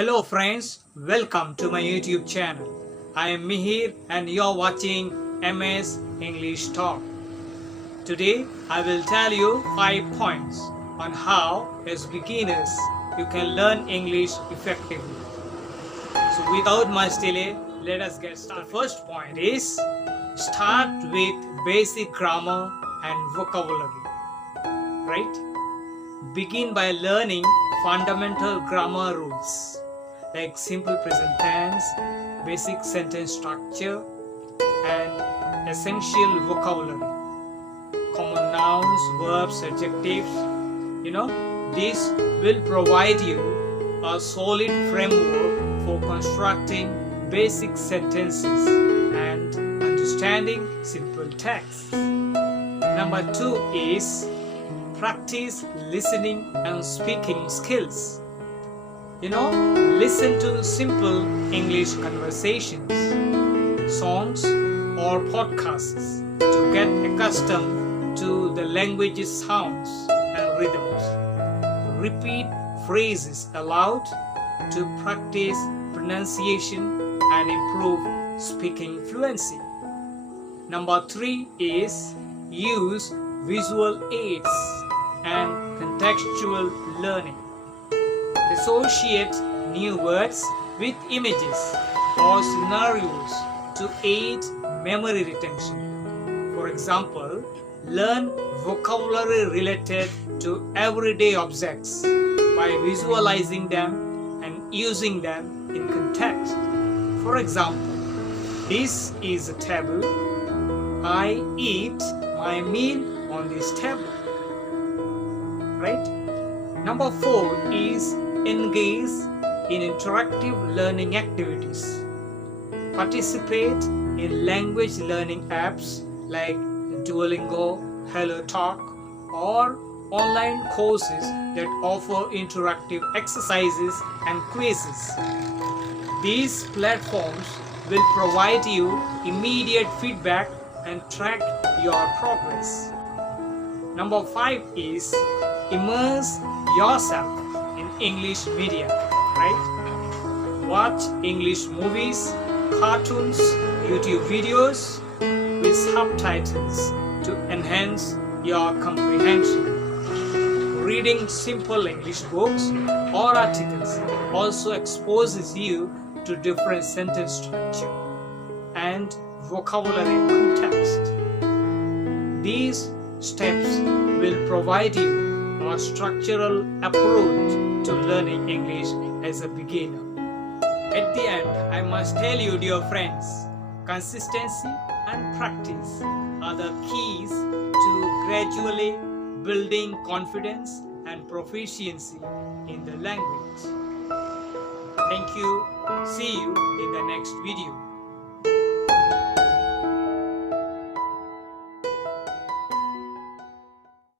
Hello friends, welcome to my YouTube channel. I am Mihir and you're watching MS English Talk. Today I will tell you 5 points on how as beginners you can learn English effectively. So without much delay, let us get started. The first point is start with basic grammar and vocabulary. Right? Begin by learning fundamental grammar rules like simple present tense, basic sentence structure, and essential vocabulary. Common nouns, verbs, adjectives. This will provide you a solid framework for constructing basic sentences and understanding simple text. Number 2 is practice listening and speaking skills. Listen to simple English conversations, songs, or podcasts to get accustomed to the language's sounds and rhythms. Repeat phrases aloud to practice pronunciation and improve speaking fluency. Number 3 is use visual aids and contextual learning. Associate new words with images or scenarios to aid memory retention. For example, learn vocabulary related to everyday objects by visualizing them and using them in context. For example, this is a table. I eat my meal on this table. Right? Number 4 is engage in interactive learning activities. Participate in language learning apps like Duolingo, HelloTalk, or online courses that offer interactive exercises and quizzes. These platforms will provide you immediate feedback and track your progress. Number 5 is immerse yourself in English media, right? Watch English movies, cartoons, YouTube videos with subtitles to enhance your comprehension. Reading simple English books or articles also exposes you to different sentence structure and vocabulary context. These steps will provide you a structural approach to learning English as a beginner. At the end, I must tell you, dear friends, consistency and practice are the keys to gradually building confidence and proficiency in the language. Thank you. See you in the next video.